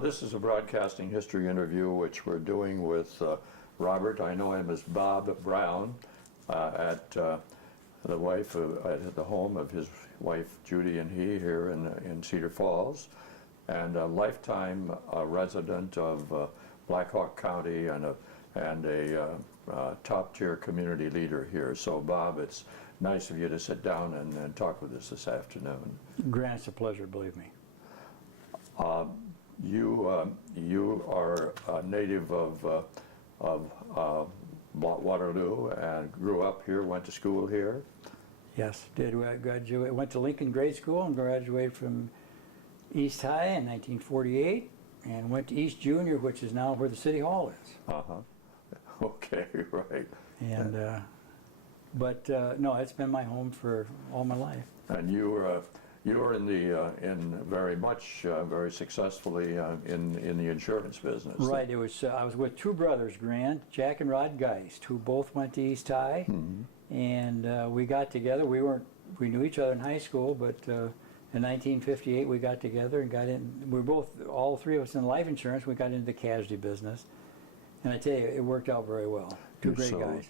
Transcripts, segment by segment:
This is a broadcasting history interview which we're doing with Robert. I know him as Bob Brown at the home of his wife Judy and he here in Cedar Falls, and a lifetime resident of Black Hawk County and a top-tier community leader here. So, Bob, it's nice of you to sit down and talk with us this afternoon. Grant, it's a pleasure, believe me. You are a native of Waterloo and grew up here, went to school here? Yes, did. I went to Lincoln Grade School and graduated from East High in 1948 and went to East Junior, which is now where the City Hall is. Uh-huh. Okay, right. And, no, it's been my home for all my life. And you were very successfully in the insurance business. Right. It was. I was with two brothers, Grant, Jack and Rod Geist, who both went to East High, and we got together. We knew each other in high school, but in 1958 we got together and got in. We were both, all three of us, in life insurance. We got into the casualty business, and I tell you, it worked out very well. Two great guys.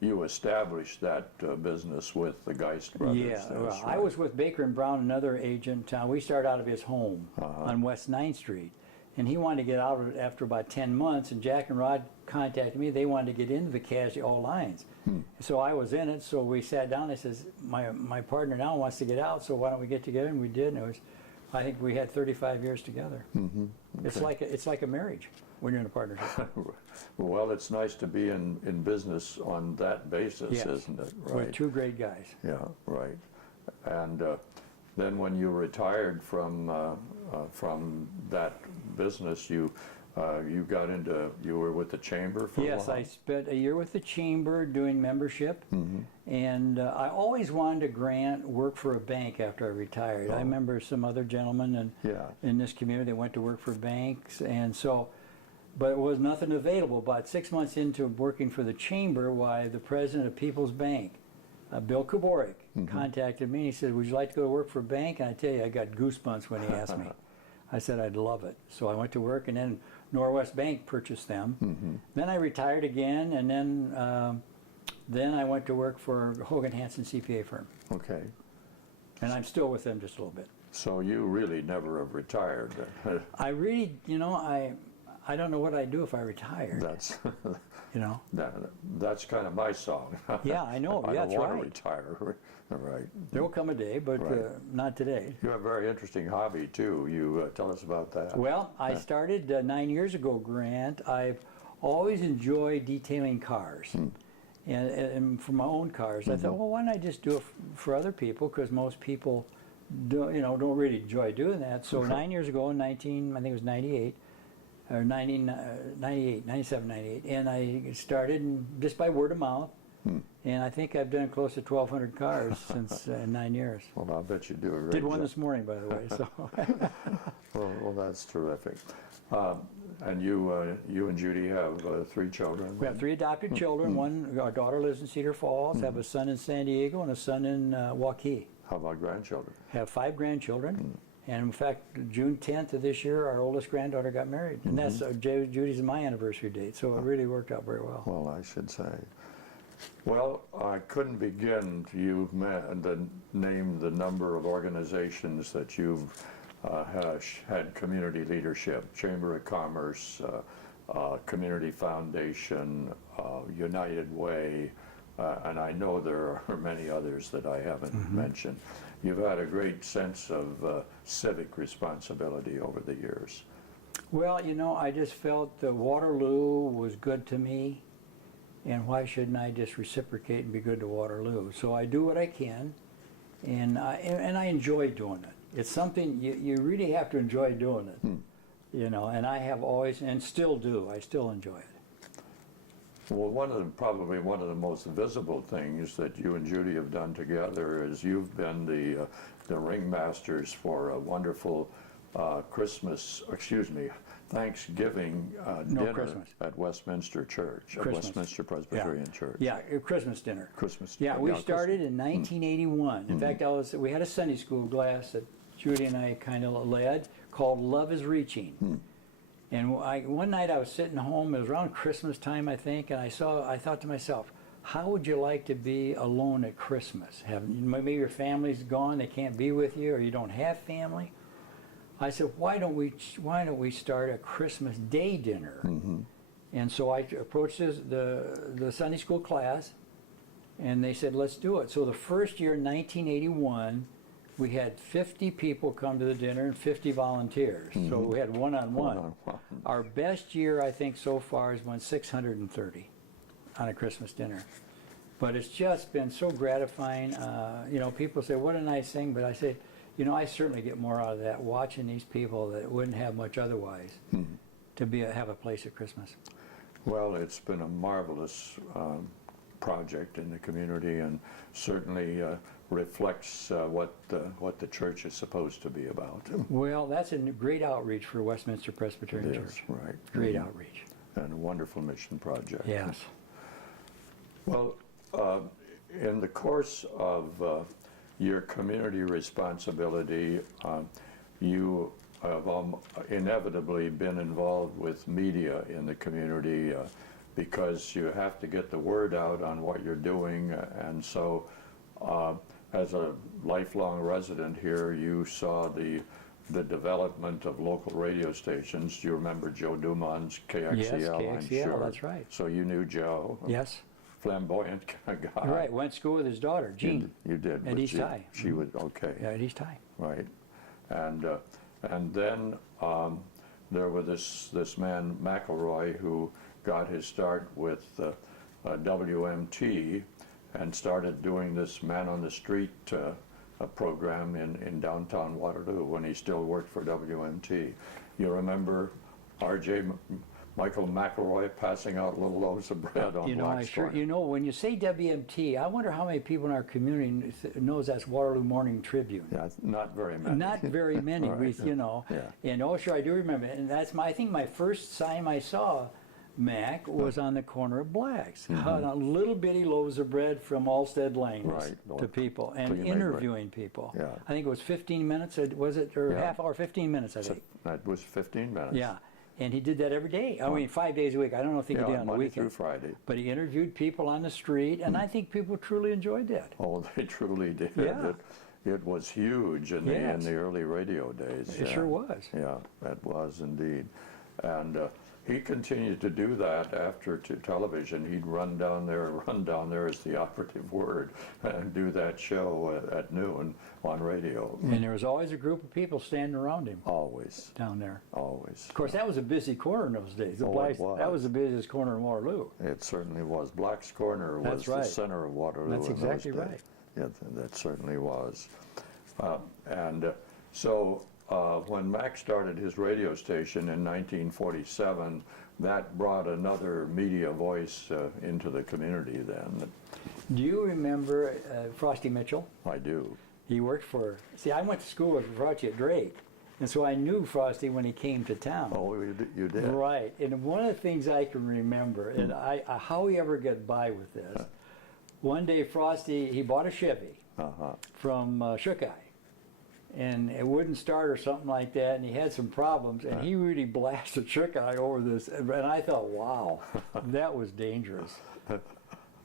You established that business with the Geist brothers. Yeah, well, right. I was with Baker and Brown, another agent. We started out of his home on West 9th Street, and he wanted to get out of it after about 10 months. And Jack and Rod contacted me. They wanted to get into the casualty all lines. So I was in it. So we sat down. I says, my partner now wants to get out. So why don't we get together? And we did. And it was, I think we had 35 years together. Okay. It's like a marriage when you're in a partnership. Well, it's nice to be in business on that basis, yes, isn't it? Right. We're two great guys. Yeah, right. And then when you retired from that business, you were with the chamber for a while? Yes, I spent a year with the chamber doing membership, and I always wanted to work for a bank after I retired. I remember some other gentlemen in this community that went to work for banks, and so, but it was nothing available. About 6 months into working for the chamber, the president of People's Bank, Bill Kuborik, contacted me. He said, "Would you like to go to work for a bank?" And I tell you, I got goosebumps when he asked me. I said I'd love it. So I went to work, and then Norwest Bank purchased them. Then I retired again, and then I went to work for Hogan Hansen CPA firm. Okay. And I'm still with them just a little bit. So you really never have retired. I really, I don't know what I'd do if I retired. That's that's kind of my song. Yeah, I know. I don't want to retire. Right. There will come a day, but not today. You have a very interesting hobby too. You tell us about that. Well, I started 9 years ago, Grant. I've always enjoyed detailing cars, and for my own cars. I thought, well, why not just do it for other people? Because most people don't really enjoy doing that. So 9 years ago, I think it was 98. Or 97, 98, and I started just by word of mouth, and I think I've done close to 1,200 cars since 9 years. Well, I'll bet you do a great Did one job. this morning, by the way. So. well, that's terrific. And you and Judy have 3 children? We have 3 adopted children. Our daughter lives in Cedar Falls, have a son in San Diego, and a son in Waukee. How about grandchildren? Have 5 grandchildren. And in fact, June 10th of this year, our oldest granddaughter got married. And that's Judy's and my anniversary date, so it really worked out very well. Well, I should say. Well, I couldn't begin to name the number of organizations that you've had community leadership, Chamber of Commerce, Community Foundation, United Way, and I know there are many others that I haven't mentioned. You've had a great sense of civic responsibility over the years. Well, I just felt that Waterloo was good to me, and why shouldn't I just reciprocate and be good to Waterloo? So I do what I can, and I enjoy doing it. It's something you really have to enjoy doing it, and I have always, and still do, I still enjoy it. Well, probably one of the most visible things that you and Judy have done together is you've been the ringmasters for a wonderful Thanksgiving dinner at Westminster Church, at Westminster Presbyterian Church. Yeah, Christmas dinner. Christmas. Yeah, we started in 1981. In fact, we had a Sunday school class that Judy and I kind of led called Love is Reaching. And one night I was sitting home, it was around Christmas time, I think, and I thought to myself, how would you like to be alone at Christmas? Maybe your family's gone, they can't be with you, or you don't have family. I said, why don't we start a Christmas Day dinner? And so I approached the Sunday school class, and they said, let's do it. So the first year, 1981, we had 50 people come to the dinner and 50 volunteers. So we had one-on-one. Our best year, I think, so far has been 630 on a Christmas dinner. But it's just been so gratifying. You know, people say, what a nice thing. But I say, you know, I certainly get more out of that watching these people that wouldn't have much otherwise to have a place at Christmas. Well, it's been a marvelous project in the community, and certainly reflects what the church is supposed to be about. Well, that's a great outreach for Westminster Presbyterian Church. Right. Great outreach. And a wonderful mission project. Yes. Well, in the course of your community responsibility, you have inevitably been involved with media in the community because you have to get the word out on what you're doing, and so as a lifelong resident here, you saw the development of local radio stations. Do you remember Joe Dumon's KXEL? Yes, KXEL, I'm sure. that's right. So you knew Joe. Yes. Flamboyant guy. Right, went to school with his daughter, Jean. You did. At East High. She was, okay. Yeah, at East High. Right. And then there was this man, McElroy, who got his start with WMT and started doing this Man on the Street program in downtown Waterloo when he still worked for WMT. You remember Michael McElroy passing out little loaves of bread on Black's Corner? You know, when you say WMT, I wonder how many people in our community knows that's Waterloo Morning Tribune. Yeah, not very many. Not very many, Right. you know. Yeah. And oh, sure, I do remember. And that's I think my first sign I saw, Mac, was on the corner of Black's. On little bitty loaves of bread from Allstead Lanes Right. to people and Clean interviewing people. Yeah. I think it was 15 minutes, was it, or Yeah. half hour, 15 minutes, I think. That was 15 minutes. Yeah. And he did that every day. I mean, 5 days a week. I don't know if he could do it on the Monday weekend. through Friday. But he interviewed people on the street, and I think people truly enjoyed that. Oh, they truly did. Yeah. It was huge in Yes. the early radio days. It sure was. Yeah, it was indeed. And he continued to do that after television. He'd run down there is the operative word, and do that show at noon on radio. And there was always a group of people standing around him Always, down there. always. Of course, that was a busy corner in those days. Oh, it was. That was the busiest corner in Waterloo. It certainly was. Black's Corner was That's right. the center of Waterloo. That's in those exactly days. right. Yeah, that certainly was. So when Mac started his radio station in 1947, that brought another media voice into the community then. Do you remember Frosty Mitchell? I do. He worked for, see, I went to school with Frosty at Drake, and so I knew Frosty when he came to town. Oh, you did? Right, and one of the things I can remember, and how he ever got by with this, one day Frosty, he bought a Chevy from Shook Eye, and it wouldn't start or something like that, and he had some problems, and he really blasted Shook Eye over this, and I thought, wow, that was dangerous.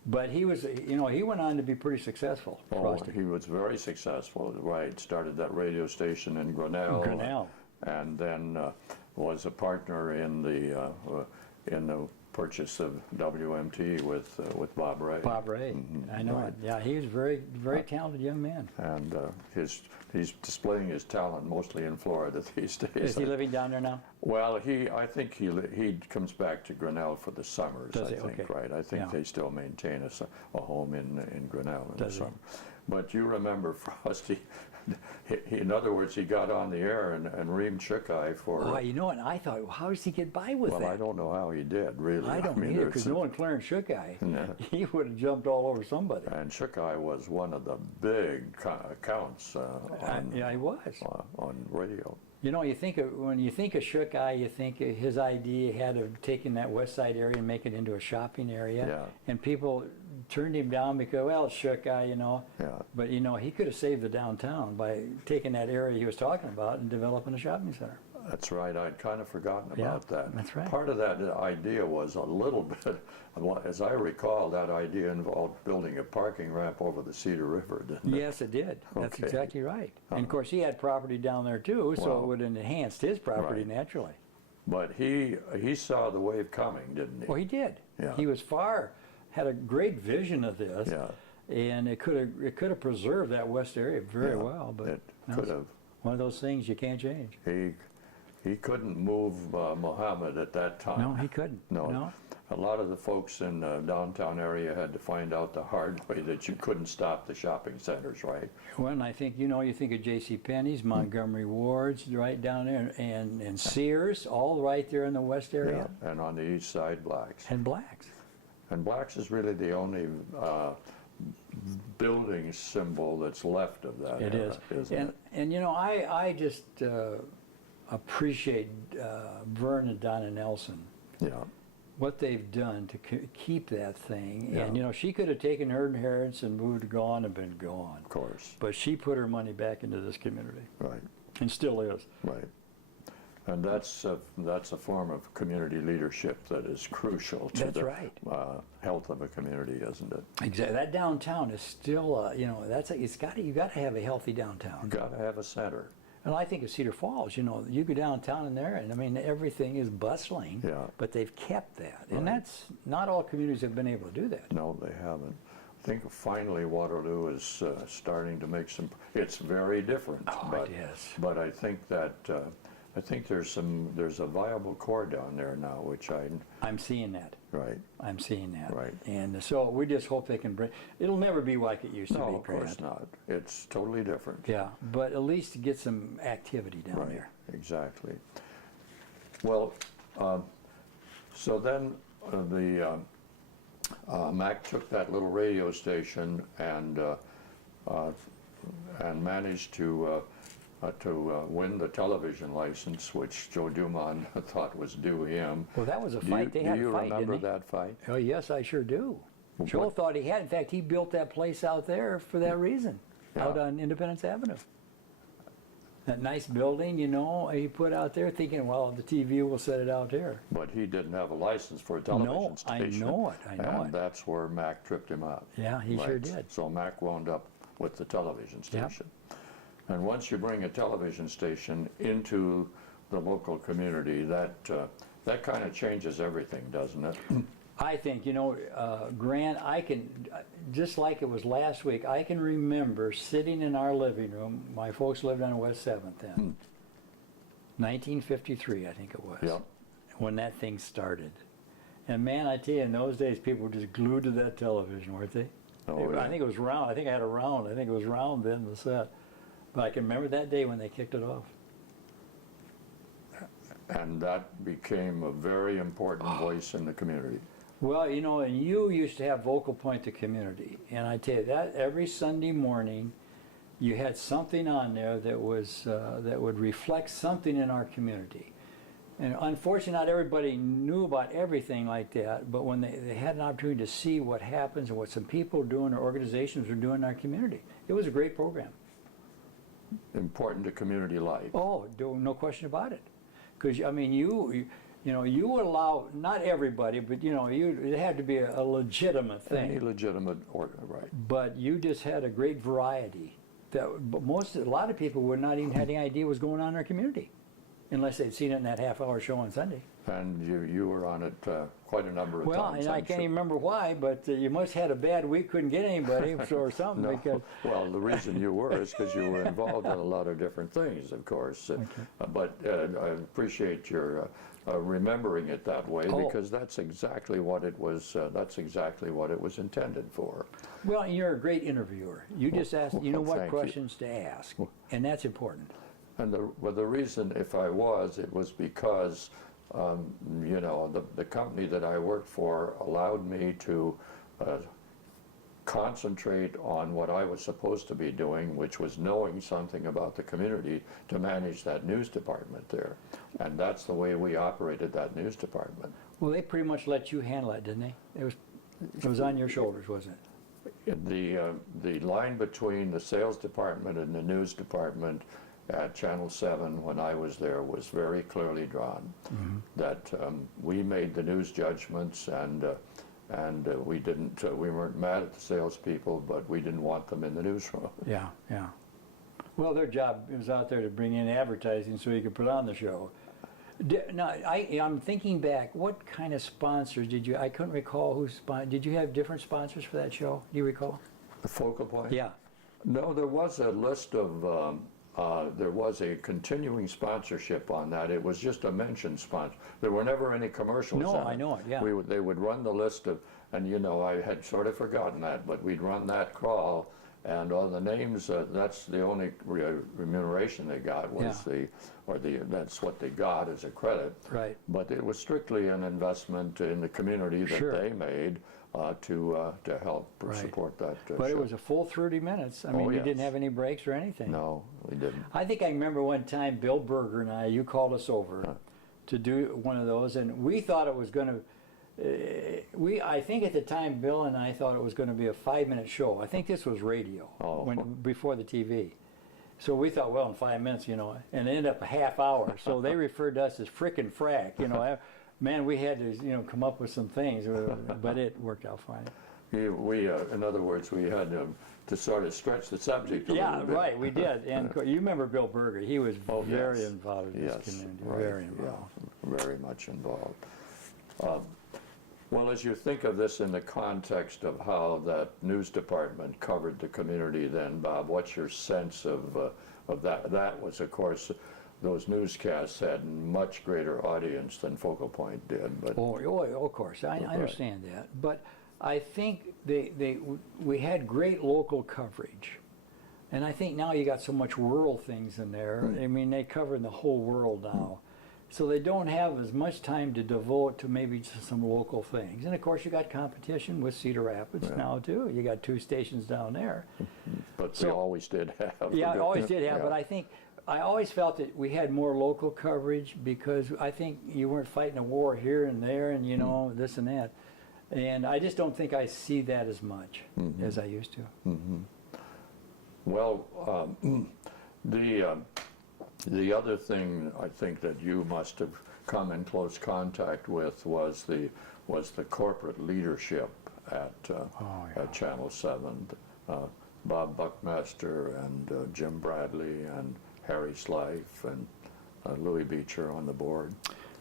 But he was, you know, he went on to be pretty successful, Frosty. Oh, he was very successful, right. Started that radio station in Grinnell. And then was a partner in the purchase of WMT with Bob Ray. Bob Ray, I know it. Yeah, he was a very, very talented young man. And he's displaying his talent mostly in Florida these days. Is he living down there now? Well, I think he comes back to Grinnell for the summers. Does he? I think, Okay. right? I think they still maintain a home in Grinnell in the Does he? summer. But you remember Frosty. In other words, he got on the air and reamed Shook Eye for. Oh, you know what? I thought, well, how does he get by with that? Well, I don't know how he did, really. I don't either, because knowing Clarence Shook Eye, he would have jumped all over somebody. And Shook Eye was one of the big accounts Yeah, he was. On radio. You know, when you think of Shook Eye, you think of his idea had of taking that West Side area and make it into a shopping area. Yeah. And people turned him down because, well, shook guy, you know. Yeah. But, you know, he could have saved the downtown by taking that area he was talking about and developing a shopping center. That's right. I'd kind of forgotten about that. That's right. Part of that idea was a little bit, as I recall, that idea involved building a parking ramp over the Cedar River, didn't it? Yes, it did. That's Okay. exactly right. And of course, he had property down there too, so Well, it would have enhanced his property right. naturally. But he saw the wave coming, didn't he? Well, he did. Yeah. He was had a great vision of this, Yeah. and it could have preserved that west area very Yeah, well. But it that's could have. one of those things you can't change. He couldn't move Mohammed at that time. No, he couldn't. No. A lot of the folks in the downtown area had to find out the hard way that you couldn't stop the shopping centers, right? Well, and I think, you think of J.C. Penney's, Montgomery Ward's right down there, and Sears, all right there in the west area, Yeah. And on the east side, Blacks. and Blacks. And Blacks is really the only building symbol that's left of that It era, is. isn't it? And I just appreciate Vern and Donna Nelson, Yeah. what they've done to keep that thing. Yeah. And, she could have taken her inheritance and moved gone and been gone. Of course. But she put her money back into this community, Right. and still is. Right. And that's a form of community leadership that is crucial to That's the right. Health of a community, isn't it? Exactly. That downtown is still, you got to have a healthy downtown. You've got to have a center. And I think of Cedar Falls, you go downtown in there, and I mean, everything is bustling, Yeah. but they've kept that. And Right. that's, not all communities have been able to do that. No, they haven't. I think finally Waterloo is starting to make some. It's very different. Oh, but, it is. But I think that there's a viable core down there now, which I'm seeing that. right. I'm seeing that. Right. And so we just hope they can bring, it'll never be like it used to No, be, of course Grant. not. It's totally different. Yeah, but at least to get some activity down Right. there. Exactly. Well, so then Mac took that little radio station and managed to win the television license, which Joe Dumont thought was due him. Well, that was a fight. They had Do you a fight, didn't remember they? that fight? Oh, yes, I sure do. Joel what- thought he had. In fact, he built that place out there for that reason, Yeah. out on Independence Avenue. That nice building, he put out there thinking, well, the TV will set it out there. But he didn't have a license for a television No, I station. know it, I know and it. that's where Mac tripped him up. Yeah, he sure did. So Mac wound up with the television Yeah. station. And once you bring a television station into the local community, that kind of changes everything, doesn't it? I think, Grant, I can, just like it was last week, I can remember sitting in our living room. My folks lived on West 7th then. 1953, I think it was. Yep. When that thing started. And man, I tell you, in those days, people were just glued to that television, weren't they? Oh, yeah. I think it was round. I think I had a round. I think it was round then, the set. But I can remember that day when they kicked it off. And that became a very important voice in the community. Well, and you used to have Vocal Point the Community. And I tell you, that every Sunday morning, you had something on there that was that would reflect something in our community. And unfortunately, not everybody knew about everything like that, but when they had an opportunity to see what happens and what some people are doing or organizations are doing in our community, it was a great program. Important to community life. Oh, no question about it. Because, you would allow, not everybody, but, it had to be a legitimate thing. Any legitimate order, right. But you just had a great variety. But a lot of people would not even have any idea what was going on in our community, unless they'd seen it in that half-hour show on Sunday. And you were on it quite a number of Well, times. and I I'm can't sure. even remember why, but you must have had a bad week, couldn't get anybody or something. No. Because Well, the reason you were is because you were involved in a lot of different things, of course. But I appreciate your remembering it that way, Oh. because that's exactly what it was. That's exactly what it was intended for. Well, and you're a great interviewer. You just ask, you know well, what thank you. questions to ask, and that's important. And the reason, if I was, it was because the company that I worked for allowed me to concentrate on what I was supposed to be doing, which was knowing something about the community to manage that news department there. And that's the way we operated that news department. Well, they pretty much let you handle it, didn't they? It was on your shoulders, wasn't it? The line between the sales department and the news department at Channel 7 when I was there was very clearly drawn. That we made the news judgments, and we weren't mad at the salespeople, but we didn't want them in the newsroom. Yeah, yeah. Well, their job was out there to bring in advertising so you could put on the show. Now, I'm thinking back, what kind of sponsors did you, I couldn't recall who sponsored, did you have different sponsors for that show? Do you recall? The focal point? Yeah. No, there was a list of, there was a continuing sponsorship on that. It was just a mentioned sponsor. There were never any commercials. No, on I know it, yeah. They would run the list of, and you know, I had sort of forgotten that, but we'd run that crawl, and all the names, that's the only remuneration they got was that's what they got as a credit. Right. But it was strictly an investment in the community that Sure. they made to help Right. support that But it show. was a full 30 minutes. I mean, you didn't yes. have any breaks or anything. No, we didn't. I think I remember one time Bill Berger and you called us over to do one of those, and we thought it was going to, I think at the time Bill and I thought it was going to be a 5-minute show. I think this was radio before the TV. So we thought, well, in 5 minutes, you know, and it ended up a half hour. So they referred to us as frickin' frack, you know. Man, we had to, you know, come up with some things, but it worked out fine. In other words, we had to sort of stretch the subject a little bit. Yeah, right, we did. And you remember Bill Berger. He was very yes. involved in this community, right, very involved. Yeah, very much involved. Well, as you think of this in the context of how that news department covered the community then, Bob, what's your sense of that? That was, of course, those newscasts had much greater audience than Focal Point did. But of course, I understand that. But I think we had great local coverage. And I think now you got so much rural things in there. I mean, they cover the whole world now. So they don't have as much time to devote to maybe just some local things. And of course, you got competition with Cedar Rapids now too. You got 2 stations down there. But we always did have. Yeah, always did have. But I always felt that we had more local coverage because I think you weren't fighting a war here and there and, you know, this and that. And I just don't think I see that as much as I used to. Well, the other thing I think that you must have come in close contact with was the corporate leadership at Channel 7. Bob Buckmaster and Jim Bradley and Harry Slife and Louis Beecher on the board.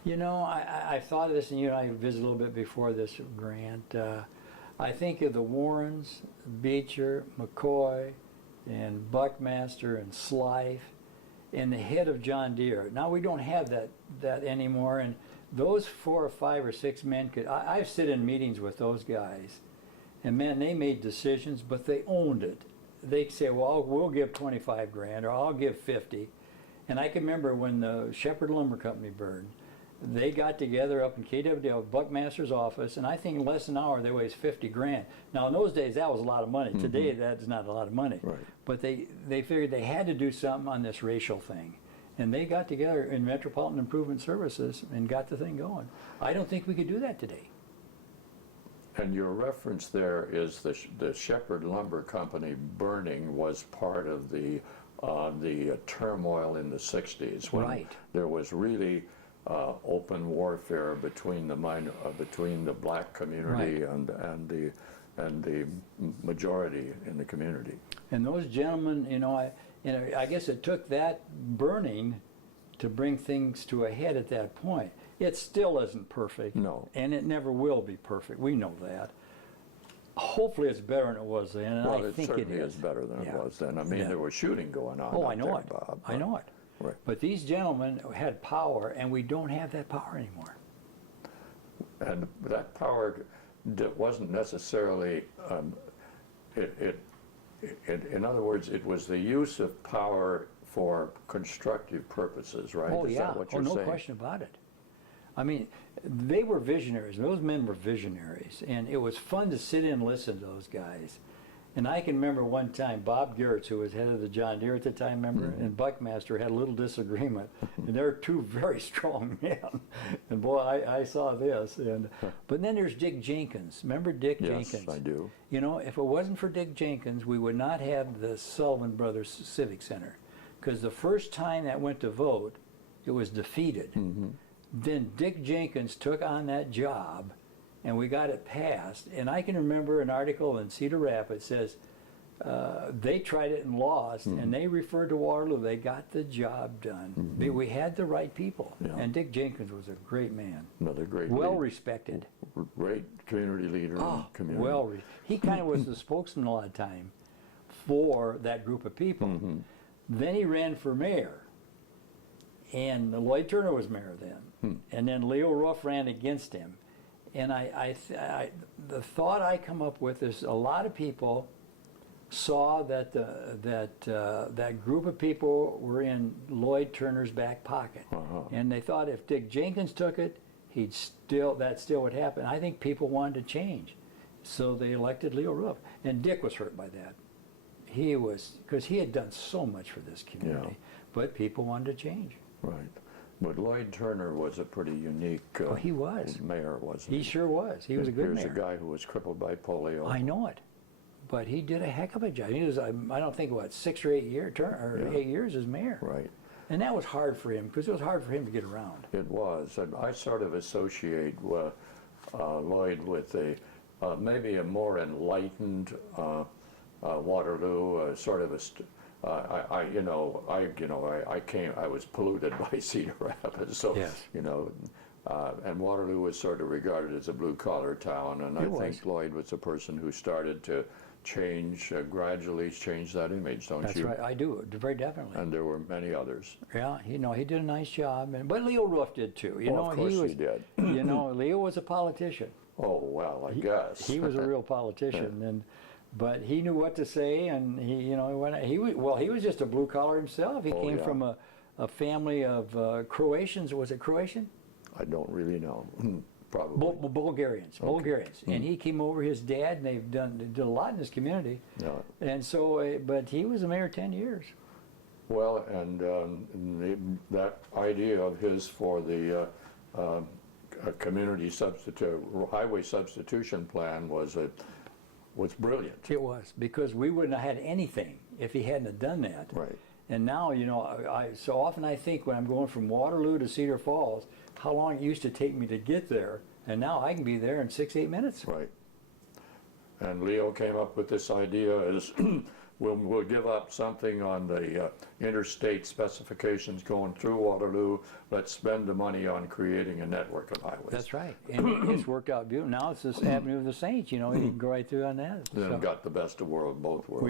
You know, I thought of this, and you and I visited a little bit before this, Grant. I think of the Warrens, Beecher, McCoy, and Buckmaster and Slife, and the head of John Deere. Now we don't have that anymore, and those 4 or 5 or 6 men could. I've sit in meetings with those guys, and man, they made decisions, but they owned it. They say, "Well, we'll give 25 grand, or I'll give 50." And I can remember when the Shepherd Lumber Company burned. They got together up in KWDL, Buckmaster's office, and I think in less than an hour they raised 50 grand. Now in those days that was a lot of money. Today that's not a lot of money. Right. But they figured they had to do something on this racial thing. And they got together in Metropolitan Improvement Services and got the thing going. I don't think we could do that today. And your reference there is the Shepherd Lumber Company burning was part of the turmoil in the 60s when Right. there was really open warfare between the black community and the majority in the community. And those gentlemen, you know, I guess it took that burning to bring things to a head at that point. It still isn't perfect. No. And it never will be perfect. We know that. Hopefully it's better than it was then, and Well, I think it certainly is. is better than it Yeah. was then. I mean, Yeah. there was shooting going on. Oh, out I know there, it. Bob, I know it. Right. But these gentlemen had power, and we don't have that power anymore. And that power wasn't necessarily, in other words, it was the use of power for constructive purposes, right? Oh, Is yeah. that what you're no saying? question about it. I mean, they were visionaries. Those men were visionaries. And it was fun to sit in and listen to those guys. And I can remember one time Bob Gertz, who was head of the John Deere at the time, and Buckmaster had a little disagreement. And they're two very strong men. And boy, I saw this. But then there's Dick Jenkins. Remember Dick Jenkins? Yes, I do. You know, if it wasn't for Dick Jenkins, we would not have the Sullivan Brothers Civic Center. Because the first time that went to vote, it was defeated. Then Dick Jenkins took on that job, and we got it passed. And I can remember an article in Cedar Rapids says they tried it and lost, and they referred to Waterloo. They got the job done. We had the right people. Yeah. And Dick Jenkins was a great man. Another great Well leader. Respected. Great community leader in community. He kind of was the spokesman a lot of time for that group of people. Then he ran for mayor. And Lloyd Turner was mayor then. And then Leo Ruff ran against him. And the thought I come up with is a lot of people saw that that group of people were in Lloyd Turner's back pocket, and they thought if Dick Jenkins took it, that still would happen. I think people wanted to change, so they elected Leo Ruff, and Dick was hurt by that. He was, because he had done so much for this community, but people wanted to change. Right. But Lloyd Turner was a pretty unique he was. mayor, wasn't he? He sure was. He was a good mayor. Here's a guy who was crippled by polio. I know it, but he did a heck of a job. He was, I don't think, 6 or 8 years, 8 years as mayor. Right. And that was hard for him, because it was hard for him to get around. It was. And I sort of associate Lloyd with maybe a more enlightened Waterloo, sort of a. I was polluted by Cedar Rapids, so Yes. and Waterloo was sort of regarded as a blue-collar town, and I think Lloyd was a person who started to gradually change that image, don't That's you? right, I do, very definitely. And there were many others. Yeah, he did a nice job, but Leo Ruff did too. Of course he did. Leo was a politician. Oh well, I guess He was a real politician, but he knew what to say, and he was just a blue collar himself. He came from a family of Croatians. Was it Croatian? I don't really know. Probably. Bulgarians. And he came over. His dad, and they did a lot in this community. Yeah. And so, but he was a mayor 10 years. Well, and that idea of his for the community highway substitution plan was brilliant. It was, because we wouldn't have had anything if he hadn't have done that. Right. And now, I so often I think when I'm going from Waterloo to Cedar Falls, how long it used to take me to get there, and now I can be there in 6-8 minutes. Right. And Leo came up with this idea is we'll give up something on the interstate specifications going through Waterloo. Let's spend the money on creating a network of highways. That's right. And it's worked out beautiful. Now it's this Avenue of the Saints, you can go right through on that. Then got the best of both worlds.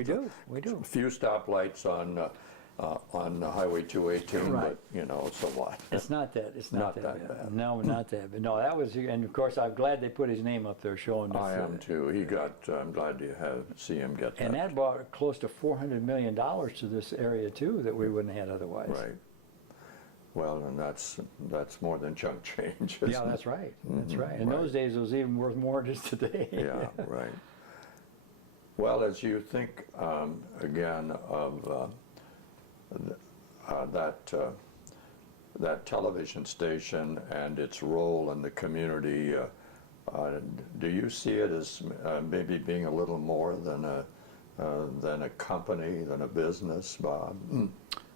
We do. A few stoplights on Highway 218, Right. but so what? It's not that. It's not, that bad. No, not that bad. No, that was, and of course, I'm glad they put his name up there showing this. I am too. I'm glad to see him get that. And that brought close to $400 million to this area too, that we wouldn't have had otherwise. Right. Well, and that's more than chunk change. Yeah, that's right. That's right. In those days, it was even worth more just today. Yeah, right. Well, as you think again of that television station and its role in the community, do you see it as maybe being a little more than a company, than a business, Bob?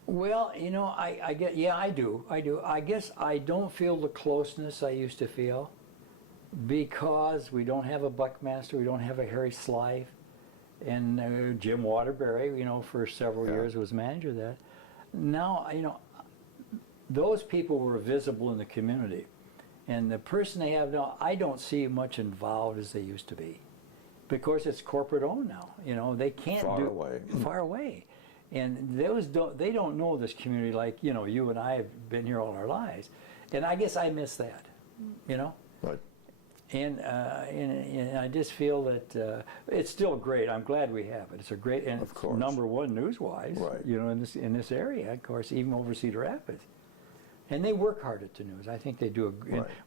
Well, I get, yeah, I do. I guess I don't feel the closeness I used to feel, because we don't have a Buckmaster, we don't have a Harry Slife, and Jim Waterbury, for several years was manager of that. Now, those people were visible in the community, and the person they have now, I don't see much involved as they used to be, because it's corporate owned now. They can't far away, and they don't know this community like you and I have been here all our lives, and I guess I miss that, Right. And I just feel that it's still great. I'm glad we have it. It's a great, and it's #1 news-wise, right. in this area, of course, even over Cedar Rapids. And they work hard at the news. I think they do.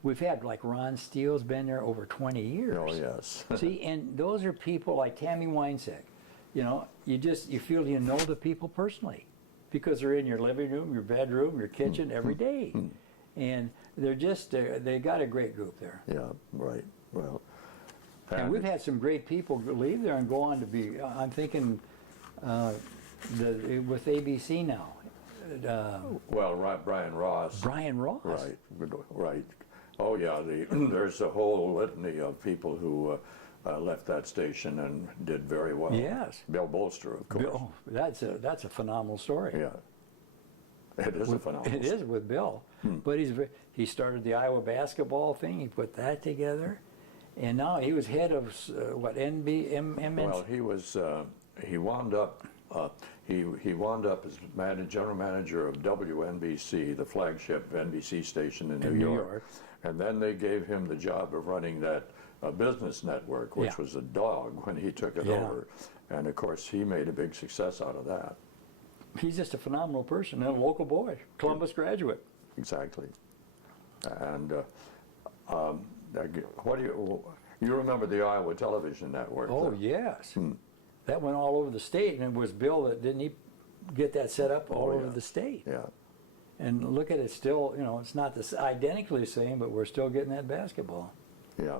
We've had, like, Ron Steele's been there over 20 years. Oh, yes. See, and those are people like Tammy Winesek. you know, you feel you know the people personally because they're in your living room, your bedroom, your kitchen every day. And they're just, they got a great group there. Yeah, right. Well, And we've had some great people leave there and go on to be, I'm thinking with ABC now. well, Brian Ross. Brian Ross. Right, right. Oh, yeah, there's a whole litany of people who left that station and did very well. Yes. Bill Bolster, of course. Bill, that's a phenomenal story. Yeah. It is a phenomenal It is with Bill. But he started the Iowa basketball thing. He put that together. And now he was head of, Well, he wound up, he wound up as general manager of WNBC, the flagship NBC station in New York. And then they gave him the job of running that business network, which was a dog when he took it over. And of course, he made a big success out of that. He's just a phenomenal person and a local boy, Columbus graduate. Exactly. And what do you remember the Iowa Television Network? Oh, yes. That went all over the state, and it was Bill that didn't he get that set up all over the state. Yeah. And look at it still, you know, it's not identically the same, but we're still getting that basketball. Yeah.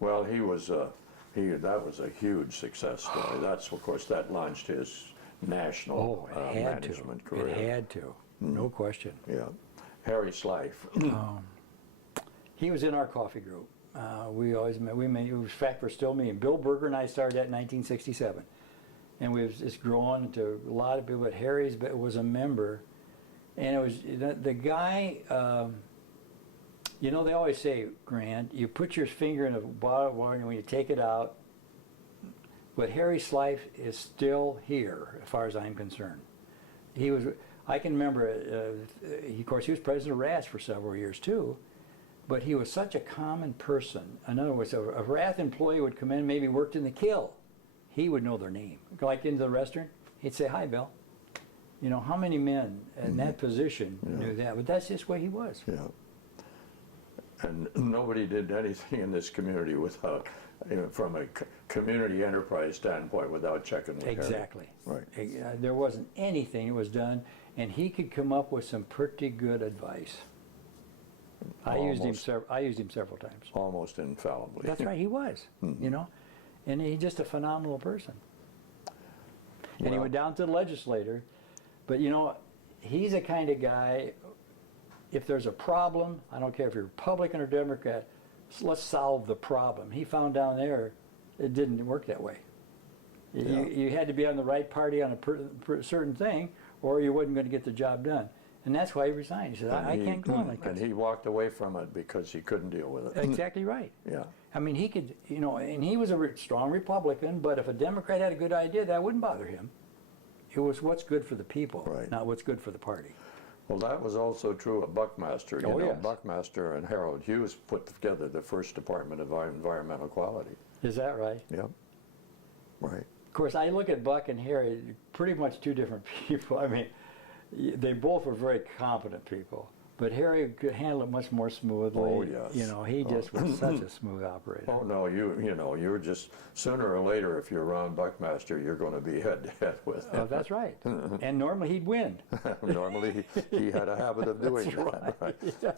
Well, that was a huge success story. That's, of course, that launched his national management career. It had to, no question. Yeah. Harry Slife. He was in our coffee group. We always met. In fact, we're still meeting. Bill Berger and I started that in 1967. And it's grown into a lot of people, but Harry was a member. And it was the guy, you know, they always say, Grant, you put your finger in a bottle of water and when you take it out, but Harry Slife is still here, as far as I'm concerned. I can remember, of course, he was president of RATS for several years too, but he was such a common person. In other words, a RATS employee would come in, maybe worked in the kill. He would know their name. Go like into the restaurant, he'd say, hi, Bill. You know, how many men in that position knew that? But that's just the way he was. Yeah. And nobody did anything in this community without, from a community enterprise standpoint, without checking with Exactly. Harry. Right. There wasn't anything that was done, and he could come up with some pretty good advice. I used him several times. Almost infallibly. That's right, he was. You know, and he's just a phenomenal person. And he went down to the legislature. But you know, he's the kind of guy, if there's a problem, I don't care if you're Republican or Democrat, let's solve the problem. He found down there it didn't work that way. Yeah. You had to be on the right party on a certain thing, or you wasn't going to get the job done. And that's why he resigned. He said, I can't go on like this. And he walked away from it because he couldn't deal with it. Exactly right. Yeah. I mean, he could, you know, and he was a strong Republican, but if a Democrat had a good idea, that wouldn't bother him. It was what's good for the people, not what's good for the party. Well, that was also true of Buckmaster. You know, yes. Buckmaster and Harold Hughes put together the first Department of Environmental Quality. Is that right? Yeah. Right. Of course, I look at Buck and Harry, pretty much two different people. I mean, they both were very competent people. But Harry could handle it much more smoothly. Oh, yes. You know, he just was such a smooth operator. Oh, no, you know, you're just, sooner or later, if you're around Buckmaster, you're going to be head-to-head with him. Oh, that's right. And normally he'd win. Normally, he had a habit of doing that. Right. Yeah.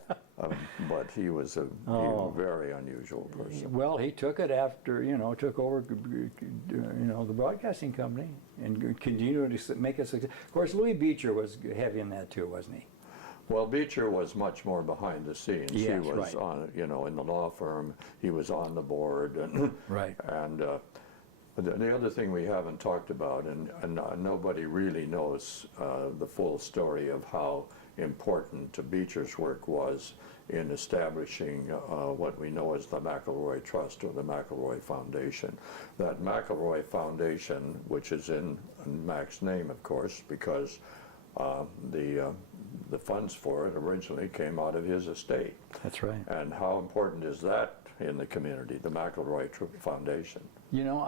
But he was a very unusual person. Well, he took it after, you know, took over, you know, the broadcasting company and continued to make a success. Of course, Louis Beecher was heavy in that too, wasn't he? Well, Beecher was much more behind the scenes. Yes, he was on, you know, in the law firm. He was on the board, and And the other thing we haven't talked about, and nobody really knows the full story of how important Beecher's work was in establishing what we know as the McElroy Trust or the McElroy Foundation. That McElroy Foundation, which is in Mac's name, of course, because the funds for it originally came out of his estate. That's right. And how important is that in the community, the McElroy Foundation? You know,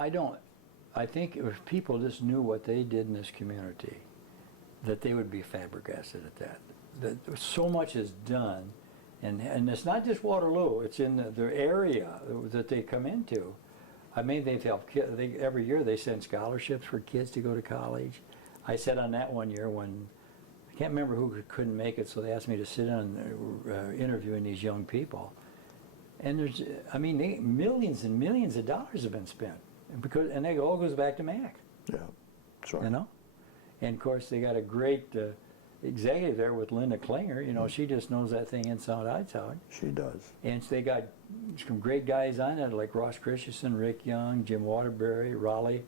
I think if people just knew what they did in this community, that they would be flabbergasted at that. That so much is done, and it's not just Waterloo, it's in the area that they come into. I mean, they've helped kids. Every year they send scholarships for kids to go to college. I sat on that one year when, I can't remember who couldn't make it, so they asked me to sit on interviewing these young people. And there's, I mean, millions and millions of dollars have been spent. And it all goes back to Mac. Yeah, that's right. You know? And of course, they got a great executive there with Linda Klinger. You know, she just knows that thing inside out. She does. And they got some great guys on it, like Ross Christensen, Rick Young, Jim Waterbury, Raleigh,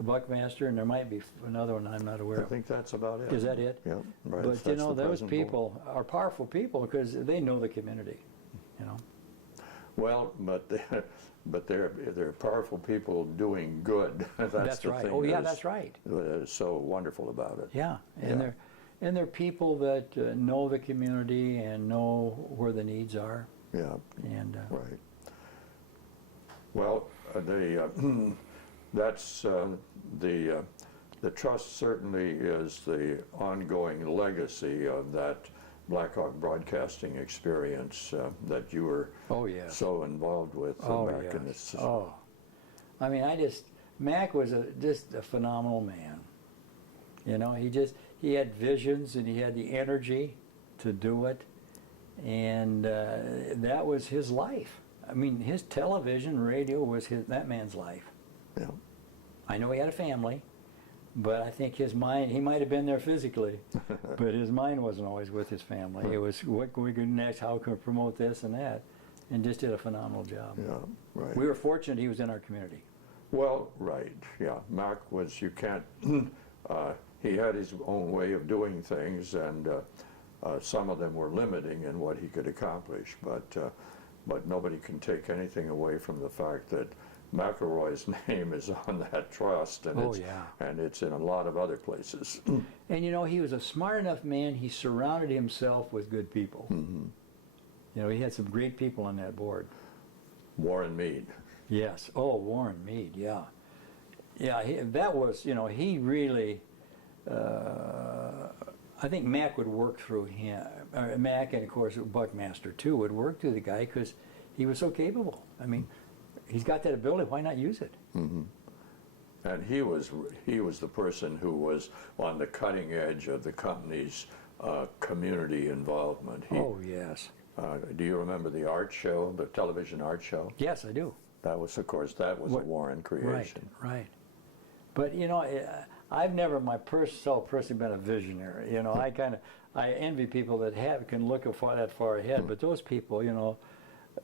Buckmaster, and there might be another one I'm not aware of. I think that's about it. Is that it? Yeah, right. But, you know, those people are powerful people because they know the community, you know. Well, but they're powerful people doing good. That's the right. thing. Oh, yeah, that's right. Is so wonderful about it. Yeah, and they're people that know the community and know where the needs are. Yeah. And right. Well, that's the trust certainly is the ongoing legacy of that Blackhawk Broadcasting experience that you were so involved with back in the. Oh, I mean, Mac was just a phenomenal man. You know, he had visions and he had the energy to do it, and that was his life. I mean, his television, radio was that man's life. Yeah. I know he had a family, but I think his mind, he might have been there physically, but his mind wasn't always with his family. It was, what can we do next? How can we promote this and that? And just did a phenomenal job. Yeah, right. We were fortunate he was in our community. Well, right, yeah. Mac was, you can't, he had his own way of doing things, and some of them were limiting in what he could accomplish, but nobody can take anything away from the fact that McElroy's name is on that trust, and and it's in a lot of other places. And you know, he was a smart enough man. He surrounded himself with good people. Mm-hmm. You know, he had some great people on that board. Warren Mead. Yes. Oh, Warren Mead. Yeah. Yeah. That was, you know, he really. I think Mac would work through him. Mac and of course Buckmaster too would work through the guy because he was so capable. I mean, he's got that ability. Why not use it? Mm-hmm. And he was the person who was on the cutting edge of the company's community involvement. Oh yes. Do you remember the art show, the television art show? Yes, I do. That was, of course, a Warren creation. Right. But you know, I've never myself personally been a visionary. You know, I envy people that can look that far ahead. But those people, you know,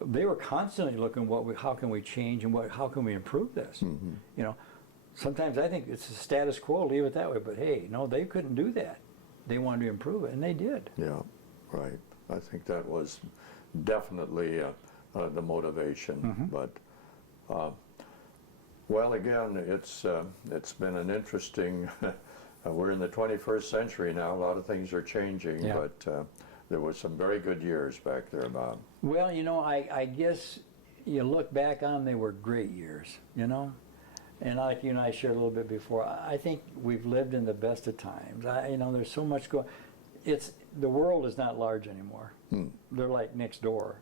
they were constantly looking how can we change and how can we improve this. Mm-hmm. You know, sometimes I think it's the status quo, leave it that way. But hey, no, they couldn't do that. They wanted to improve it, and they did. Yeah, right. I think that was definitely the motivation. Mm-hmm. But well, again, it's been an interesting. We're in the 21st century now. A lot of things are changing, but there was some very good years back there, Bob. Well, you know, I guess you look back on, they were great years, you know. And like you and I shared a little bit before, I think we've lived in the best of times. You know, there's so much going. The world is not large anymore. They're like next door.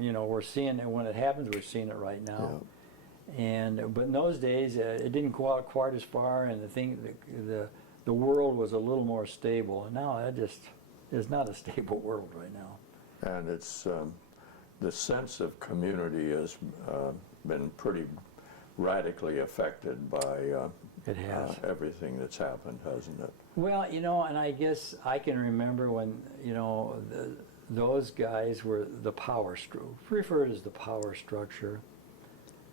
You know, we're seeing it when it happens. We're seeing it right now. But in those days, it didn't go out quite as far, and the world was a little more stable. And now it just is not a stable world right now. And it's the sense of community has been pretty radically affected by everything that's happened, hasn't it? Well, you know, and I guess I can remember when, you know, those guys were the power structure, referred as the power structure.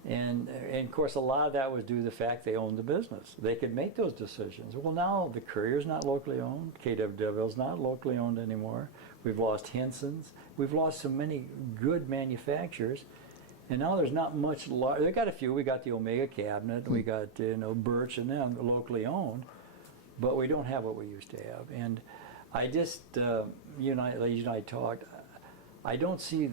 And of course, a lot of that was due to the fact they owned the business. They could make those decisions. Well, now the Courier's not locally owned. KWW's not locally owned anymore. We've lost Henson's. We've lost so many good manufacturers. And now there's not much. They got a few. We got the Omega cabinet. We got Birch and them locally owned, but we don't have what we used to have. And I just you and I talked. I don't see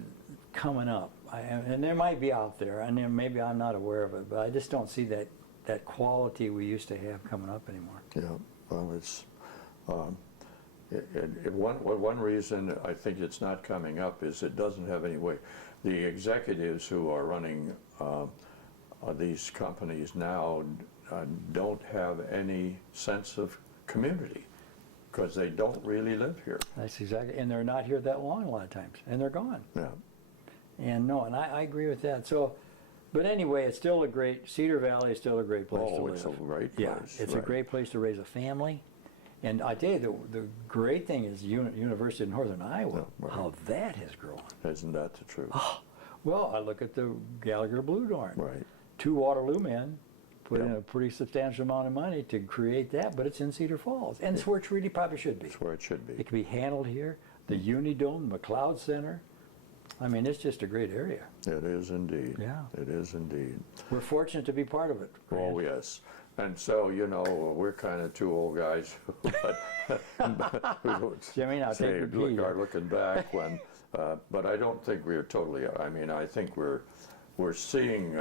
coming up, and there might be out there, and then maybe I'm not aware of it, but I just don't see that quality we used to have coming up anymore. Yeah. Well, it's one reason I think it's not coming up is it doesn't have any way. The executives who are running these companies now don't have any sense of community because they don't really live here. That's exactly, and they're not here that long a lot of times, and they're gone. Yeah. And no, and I agree with that. So, but anyway, it's still a great, Cedar Valley is still a great place to live. It's a great place. Yeah, it's a great place to raise a family. And I tell you, the great thing is University of Northern Iowa, how that has grown. Isn't that the truth? Well, I look at the Gallagher Blue Dorn. Right. 2 Waterloo men put in a pretty substantial amount of money to create that, but it's in Cedar Falls. And it's where it really probably should be. It's where it should be. It can be handled here. The Unidome, the McLeod Center. I mean, it's just a great area. It is indeed. Yeah. It is indeed. We're fortunate to be part of it. Oh, yes. And so, you know, we're kind of 2 old guys who Jimmy, now take your key. are looking back when, but I don't think we're totally, I mean, I think we're seeing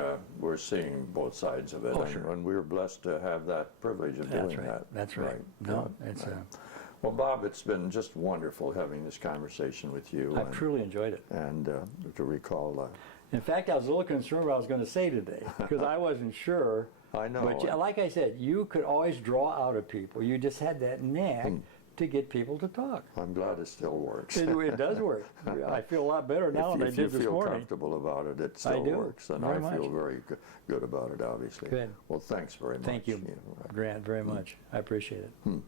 both sides of it. Oh, sure. And we're blessed to have that privilege of doing that. That's right. No, it's Well, Bob, it's been just wonderful having this conversation with you. I truly enjoyed it. And to recall. In fact, I was a little concerned what I was going to say today because I wasn't sure. I know. But like I said, you could always draw out of people. You just had that knack to get people to talk. I'm glad it still works. It does work. I feel a lot better now than I did this morning. If you feel comfortable about it, it still works. And I feel very good about it, obviously. Good. Well, thanks very much. Thank you, Grant, very much. I appreciate it.